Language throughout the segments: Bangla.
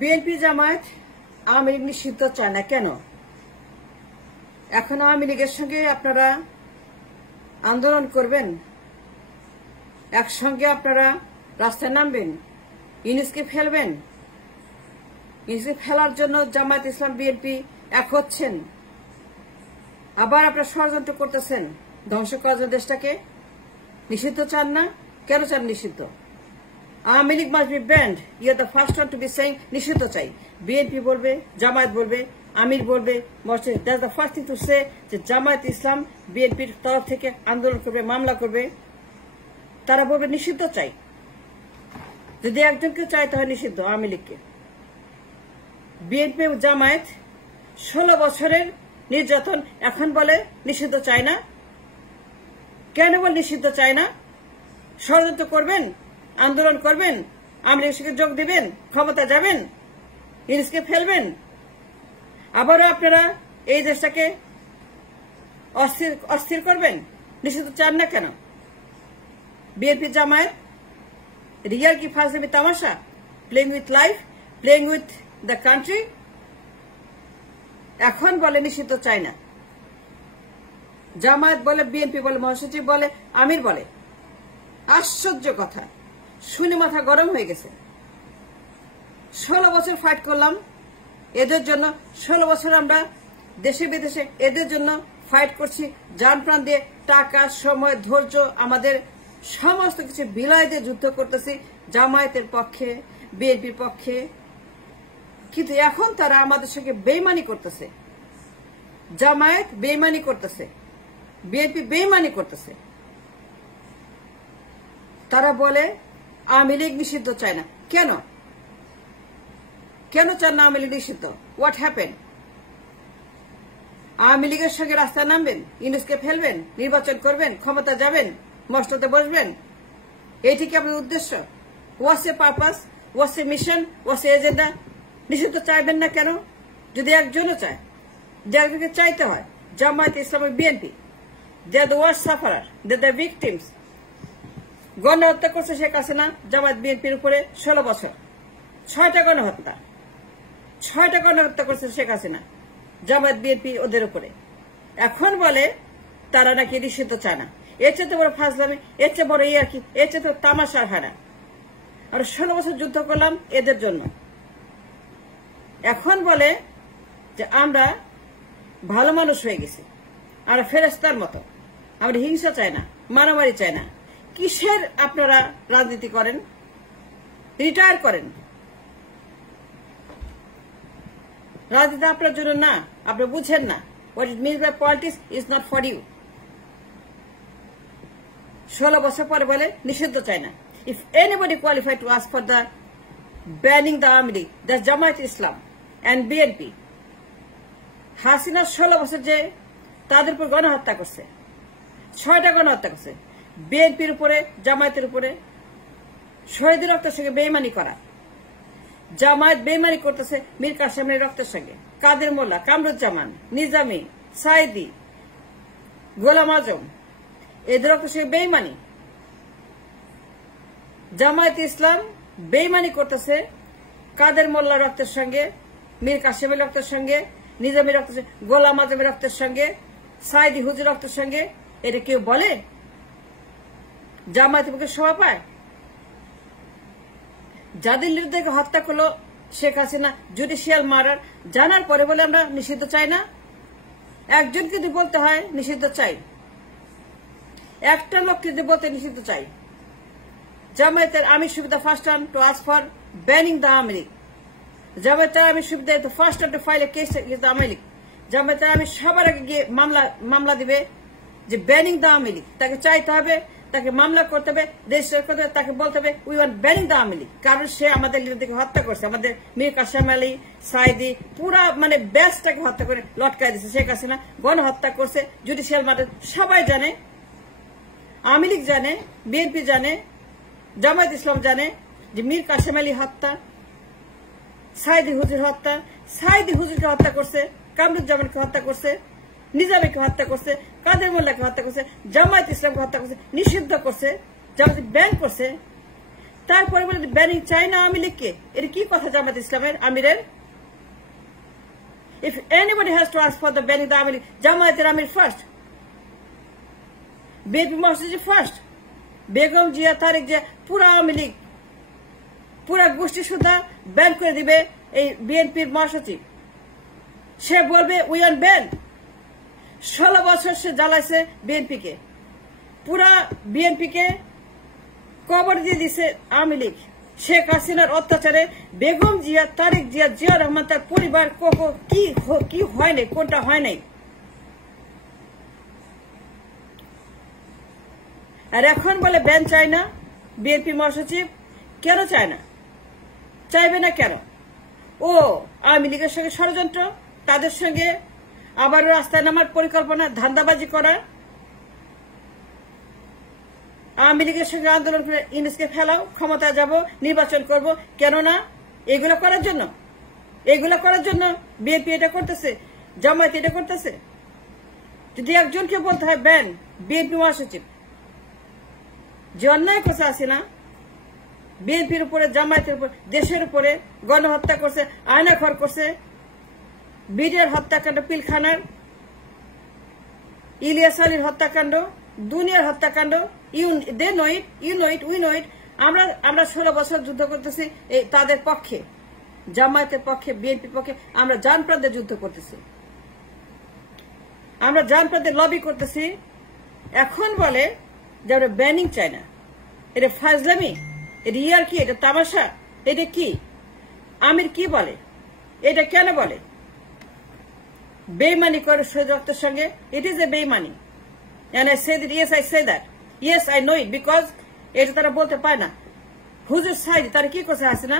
বিএনপি জামায়াত আওয়ামী লীগ নিষিদ্ধ চায় না কেন? এখন আওয়ামী লীগের সঙ্গে আপনারা আন্দোলন করবেন, একসঙ্গে আপনারা রাস্তায় নামবেন, ইউনুসকে ফেলবেন। ইউনুসকে ফেলার জন্য জামায়াত ইসলাম বিএনপি এক হচ্ছেন, আবার আপনারা ষড়যন্ত্র করতেছেন ধ্বংস করার জন্য দেশটাকে। নিষিদ্ধ চান না কেন? চান নিষিদ্ধ। Awami League must be banned. You are the first one to be saying নিষিদ্ধ চাই। বিএনপি বলবে, জামায়াত বলবে, আমির বলবে, that's the first thing to say যে জামায়াত ইসলাম বিএনপির তরফ থেকে আন্দোলন করবে, মামলা করবে। তারা বলবে নিষিদ্ধ চাই। যদি একজনকে চাই তাহলে নিষিদ্ধ আওয়ামী লীগকে। বিএনপি জামায়াত 16 বছরের নির্যাতন এখন বলে নিষিদ্ধ চায় না। কেন বল নিষিদ্ধ চায় না? ষড়যন্ত্র করবেন, আন্দোলন করবেন, আওয়ামী লীগের সঙ্গে যোগ দিবেন, ক্ষমতা যাবেন, ইউনুসকে ফেলবেন। আবারও আপনারা এই দেশটাকে অস্থির করবেন। নিষিদ্ধ চান না কেন? বিএনপি জামায়াত রিয়াল কি ফাজলামি তামাশা? Playing with life, playing with the country. এখন বলে নিষিদ্ধ চায় না। জামায়াত বলে, বিএনপি বলে, মহাসচিব বলে, আমির বলে। আশ্চর্য কথা, শুনে মাথা গরম হয়ে গেছে। 16 বছর ফাইট করলাম এদের জন্য। 16 বছর আমরা দেশে বিদেশে এদের জন্য ফাইট করছি, জান প্রাণ দিয়ে, টাকা, সময়, ধৈর্য, আমাদের সমস্ত কিছু বিলাই দিয়ে যুদ্ধ করতেছি জামায়াতের পক্ষে, বিএনপির পক্ষে। কিন্তু এখন তারা আমাদের সঙ্গে বেইমানি করতেছে। জামায়াত বেইমানি করতেছে, বিএনপি বেইমানি করতেছে। তারা বলে আওয়ামী লীগ নিষিদ্ধ চায় না। কেন? কেন চান না আওয়ামী লীগ নিষিদ্ধ? What happen? আওয়ামী লীগের সঙ্গে রাস্তায় নামবেন, ইউনুসকে ফেলবেন, নির্বাচন করবেন, ক্ষমতা যাবেন, মসনদে বসবেন। এইটি কি আপনার উদ্দেশ্য? What's a purpose, what's a mission, what's a agenda? নিষিদ্ধ চাইবেন না কেন? যদি একজনও চায়, যে একজনকে চাইতে হয়। জামায়াত ইসলামের BNP, they are the worst sufferer, they are the victims. গণহত্যা করছে শেখ হাসিনা জামায়াত বিএনপির উপরে 16 বছর। 6টা গণহত্যা, 6টা গণহত্যা করছে শেখ হাসিনা জামায়াত বিএনপি ওদের উপরে। এখন বলে তারা নাকি নিষিদ্ধ চায় না। এর চেয়ে তো বড় ফাজলামি, এর চেয়ে বড় ইয়ার্কি, এর চেয়ে তো তামাশার হারা। আর 16 বছর যুদ্ধ করলাম এদের জন্য। এখন বলে যে আমরা ভালো মানুষ হয়ে গেছি, আমরা ফেরেশতার মতো, আমরা হিংসা চাই না, মারামারি চাই না। কিসের আপনারা রাজনীতি করেন? রিটায়ার করেন। রাজনীতি আপনার জন্য না, আপনি বুঝেন না। What it means by politics is not for you. 16 বছর পরে বলে নিষিদ্ধ চায় না। If anybody qualified to ask for the banning the Awami League, that's Jamaat Islam and BNP. Hasina 16 বছর যে তাদের উপর গণহত্যা করছে, 6টা গণহত্যা করছে। বিএনপির উপরে, জামায়াতের উপরে শহীদের রক্তের সঙ্গে বেইমানি করা। জামায়াত বেইমানি করতেছে মীর কাসেমের রক্তের সঙ্গে, কাদের মোল্লা, কামরুজ্জামান, নিজামী, সাইদি, গোলাম আজম, এদের রক্তের সঙ্গে বেইমানি। জামায়াত ইসলাম বেইমানি করতেছে কাদের মোল্লা রক্তের সঙ্গে, মীর কাসেমের রক্তের সঙ্গে, নিজামীর রক্তের সঙ্গে, গোলাম আজমের রক্তের সঙ্গে, সাইদি হুজুর রক্তের সঙ্গে। এটা কেউ বলে? জামায়াতের পক্ষে শোভা পায়? যাদের লিডারদেরকে হত্যা করলো শেখ হাসিনা, জুডিশিয়াল মার্ডার, জানার পরে বলে আমরা নিষিদ্ধ চাই না। একজনকে যদি বলতে হয় নিষিদ্ধ চাই, একটা লোককে যদি বলতে নিষিদ্ধ চাই। জামায়াতের আমির should be the first one to ask for banning the Awami League. জামায়াতের আমির should be the first one to file a case against the Awami League. জামায়াতের আমির সবার আগে গিয়ে মামলা দিবে যে ব্যানিং দ্য আওয়ামী লীগ। তাকে চাইতে হবে, তাকে মামলা করতে হবে, রেজিস্টার করতে হবে, তাকে বলতে হবে we want banning the Awami League. কারণ সে আমাদের লিডারদেরকে হত্যা করছে, আমাদের মীর কাসেম আলী, সাইদি, পুরা মানে ব্যাচটাকে হত্যা করে লটকায় দিচ্ছে শেখ হাসিনা। গণহত্যা করছে, জুডিশিয়াল মার্ডার। সবাই জানে, আওয়ামী লীগ জানে, বিএনপি জানে, জামায়াত ইসলাম জানে যে মীর কাসেম আলী হত্যা, সাইদি হুজুর হত্যা। সাইদি হুজুরকে হত্যা করছে, কামরুজ্জামানকে হত্যা করছে, নিজামীকে হত্যা করছে, কাদের মোল্লাকে হত্যা করছে, জামায়াত ইসলামকে হত্যা করছে, নিষিদ্ধ করছে, জামায়াত ব্যান করছে। তারপরে বলে ব্যানিং চাই না আওয়ামী লীগকে। এটা কি কথা জামাত ইসলামের আমিরের? If anybody has to ask for the banning the Amir, Jamaat Amir first. BNP Mosque first. Begum Zia Tarique Zia পুরা আওয়ামী লীগ পুরা গোষ্ঠী সুদ্ধা ব্যান করে দিবে এই বিএনপির মহাসচিব। সে বলবে উই ওয়ান্ট ব্যান। 16 বছর সে জ্বালাইছে বিএনপিকে, পুরা বিএনপিকে কবর দিয়ে দিছে আওয়ামী লীগ। শেখ হাসিনার অত্যাচারে বেগম জিয়া তারেক জিয়া জিয়া রহমান তার পরিবার কি হয় নাই, কোনটা হয় নাই। আর এখন বলে ব্যান চায় না বিএনপি মহাসচিব। কেন চায় না? চাইবে না কেন? ও আওয়ামী লীগের সঙ্গে ষড়যন্ত্র, তাদের সঙ্গে আবারও রাস্তায় নামার পরিকল্পনা, ধান্দাবাজি করা, আওয়ামী লীগের সঙ্গে আন্দোলন করে ইউনূসকে ফেলাও, ক্ষমতা যাব, নির্বাচন করব। কেন না? এগুলো করার জন্য বিএনপি এটা করতেছে, জামায়াত এটা করতেছে। যদি একজনকে বলতে হয় ব্যান, বিএনপি মহাসচিব যে অন্যায় করছে হাসিনা, বিএনপির উপরে, জামায়াতের উপর, দেশের উপরে গণহত্যা করছে, আয়নাঘর করছে, বিডিআর হত্যাকাণ্ড, পিলখানার ইলিয়াস আলীর হত্যাকাণ্ড, দুনিয়ার হত্যাকাণ্ড। You know it, we know it. আমরা 16 বছর যুদ্ধ করতেছি তাদের পক্ষে, জামায়াতের পক্ষে, বিএনপির পক্ষে। আমরা জান প্রান্তে যুদ্ধ করতেছি, আমরা জান প্রান্তে লবি করতেছি। এখন বলে যে আমরা ব্যানিং চাই না। এটা ফাজলামি, এটা ইয়ার কি, এটা তামাশা, এটা কি? আমির কি বলে? এটা কেন বলে? বেইমানি করে শহীদ রক্তের সঙ্গে। ইট ইজ এ বেইমানি। And I say that, yes, I say that. Yes, I know it, because এটা তারা বলতে পারে না। হুজুর সাইদি তারা কি করছে হাসিনা?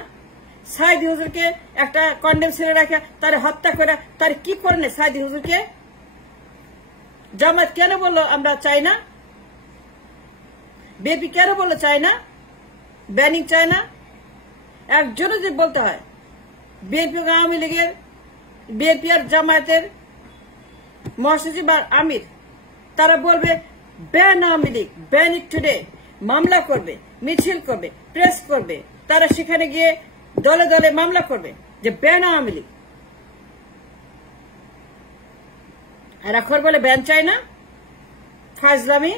সাইদি হুজুরকে একটা কন্ডেম ছেলে রাখে তারা হত্যা করে, তার কি করেন সাইদি হুজুরকে? জামাত কেন বললো আমরা চাই না? বিএনপি কেন বললো চাই না, ব্যানিং চাই না? একজনও যদি বলতে হয় বিএনপি আওয়ামী লীগের, বিএনপি আর জামায়াতের মহাসচিব আর আমির, তারা বলবে ব্যান আওয়ামী লীগ, ব্যান ইট টুডে। মামলা করবে, মিছিল করবে, প্রেস করবে, তারা সেখানে গিয়ে দলে দলে মামলা করবে যে ব্যান আওয়ামী লীগ। আর এখন বলে ব্যান চাই না। ফাজলামি।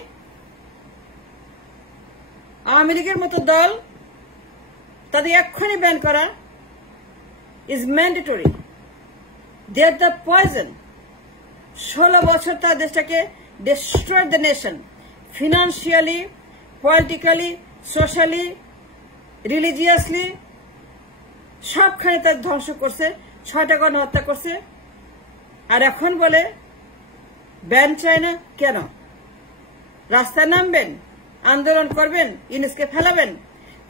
আওয়ামী লীগের মতো দল, তাদের এক্ষুনি ব্যান করা is mandatory. They are the poison. 16 বছর তার দেশটাকে destroyed the nation financially, politically, socially, religiously, সবখানে তার ধ্বংস করছে, 6টা গণহত্যা করছে। আর এখন বলে ব্যান চায় না। কেন? রাস্তায় নামবেন, আন্দোলন করবেন, ইউনূসকে ফেলাবেন,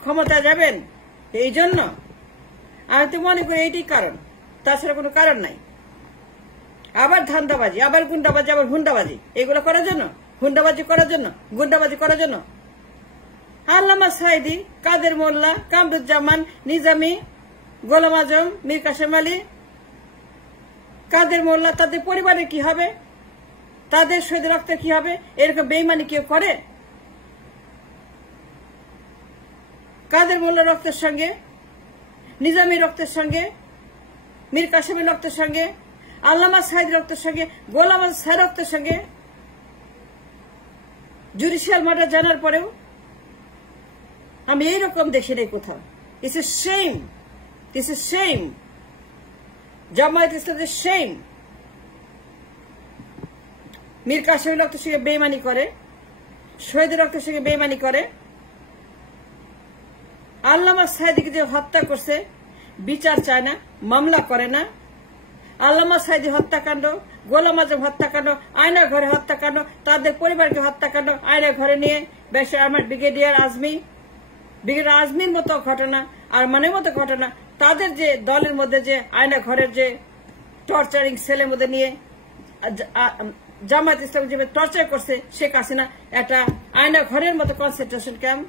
ক্ষমতা যাবেন, এই জন্য? আমি তো মনে করি এইটাই কারণ, তাছাড়া কোনো কারণ নাই। আবার ধান্দাবাজি, আবার গুন্ডাবাজি, আবার হুন্ডাবাজি, এগুলো করার জন্য, হুন্ডাবাজি করার জন্য, গুন্ডাবাজি করার জন্য। আল্লামা সাইদি, কাদের মোল্লা, কামরুজ্জামান, নিজামী, গোলাম আজম, মীর কাসেম আলী, কাদের মোল্লা, তাদের পরিবারের কি হবে? তাদের শহীদ রক্তের কি হবে? এরকম বেইমানি কেউ করে? কাদের মোল্লা রক্তের সঙ্গে, নিজামী রক্তের সঙ্গে, মীর কাসেমের রক্তের সঙ্গে, আল্লামা সাইদ রক্তের সঙ্গে, গোলাম আজম সাইদ রক্তের সঙ্গে জুডিশিয়াল মার্ডার জানার পরেও আমি এইরকম দেখি নাই কোথাও। It's a shame, it's a shame. Jamaat ইসলামের শেম। মীর কাসেমের রক্তের সঙ্গে বেইমানি করে, শহীদের রক্তের সঙ্গে বেইমানি করে। আল্লামা সাইদিকে যে হত্যা করছে, বিচার চায় না, মামলা করে না। আল্লামা সাইদি হত্যাকাণ্ড, গোলাম আজম হত্যাকাণ্ড, আয়না ঘরে হত্যাকাণ্ড, তাদের পরিবারকে হত্যাকাণ্ড, আয়না ঘরে নিয়ে আমার ব্রিগেডিয়ার আজমির মতো ঘটনা, আর মনের মতো ঘটনা, তাদের যে দলের মধ্যে যে আয়না ঘরের যে টর্চারিং সেলের মধ্যে নিয়ে জামায়াত ইসলাম যে টর্চার করছে শেখ হাসিনা, একটা আয়না ঘরের মতো কনসেন্ট্রেশন ক্যাম্প,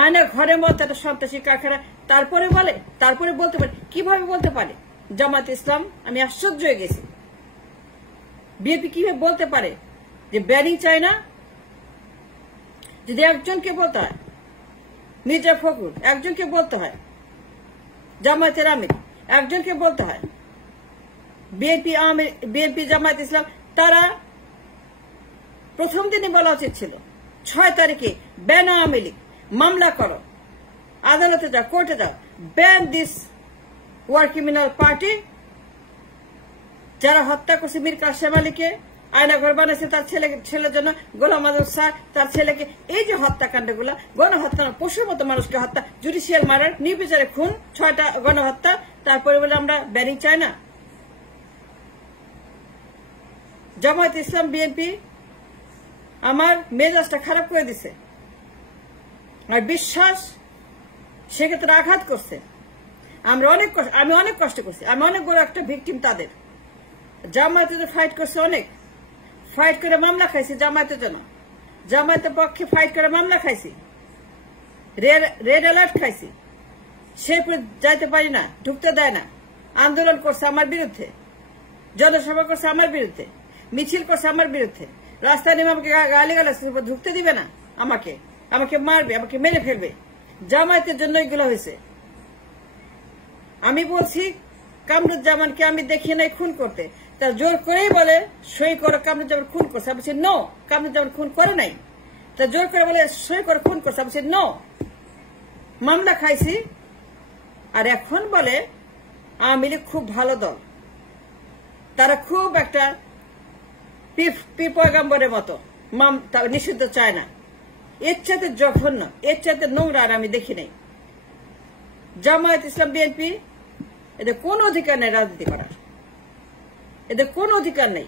আয়না ঘরের মতো একটা সন্ত্রাসী কারখানা। তারপরে বলতে পারে, কিভাবে বলতে পারে জামায়াত ইসলাম? আমি আশ্চর্য হয়ে গেছি। বিএনপি কিভাবে বলতে পারে যে ব্যানিং চায় না? যদি একজনকে বলতে হয় মির্জা ফখরুল একজনকে বলতে হয়, জামায়াতের আমির একজনকে বলতে হয়, বিএনপি জামায়াত ইসলাম তারা প্রথম দিনই বলা উচিত ছিল 6 তারিখে ব্যান আওয়ামী লীগ, মামলা করো, আদালতে যাও, কোর্টে যাও, ban this war criminal party. যারা হত্যা করছে মীর কাসেম আলীকে, আয়নাঘর বানাইছে তার ছেলের জন্য, গোলাম আজম স্যার তার ছেলেকে, এই যে হত্যাকাণ্ডগুলো, গণহত্যা, পশুর মতো মানুষকে হত্যা, জুডিশিয়াল মার্ডার, নির্বিচারে খুন, 6টা গণহত্যা, তারপরে বলে আমরা ব্যানিং চাই না। জামায়াত ইসলাম বিএনপি আমার মেজাজটা খারাপ করে দিছে, আর বিশ্বাস সেক্ষেত্রে আঘাত করছে। আমি অনেক কষ্ট করছি, আমি অনেক বড় একটা ভিকটিম তাদের। জামায়াতে ফাইট করছে, অনেক ফাইট করে মামলা খাইছি জামায়াতের জন্য, জামায়াতের পক্ষে ফাইট করে মামলা খাইছি, রেড অ্যালার্ট খাইছি, সে যাইতে পারি না, ঢুকতে দেয় না, আন্দোলন করছে আমার বিরুদ্ধে, জনসভা করছে আমার বিরুদ্ধে, মিছিল করছে আমার বিরুদ্ধে, রাস্তায় নেমে আমাকে গালিগালাজ ঢুকতে দিবে না, আমাকে মারবে, আমাকে মেরে ফেলবে। জামায়াতের জন্য এগুলো হয়েছে। আমি বলছি কামরুজ্জামানকে আমি দেখি নাই খুন করতে, তা জোর করেই বলে সই করো কামরুজ্জামান খুন করছে, আমি বলছি নো, কামরুজ্জামান খুন করে নাই, তা জোর করে বলে সই করে খুন করছে, আমি বলছি নো, মামলা খাইছি। আর এখন বলে আওয়ামী লীগ খুব ভালো দল, তারা খুব একটা পয়গাম্বরের মতো নিষিদ্ধ চায় না। এর চাইতে জঘন্য, এর চাইতে নোংরা আর আমি দেখি নাই। জামায়াত ইসলাম বিএনপি এদের কোন অধিকার নেই রাজনীতি করার, এদের কোন অধিকার নেই।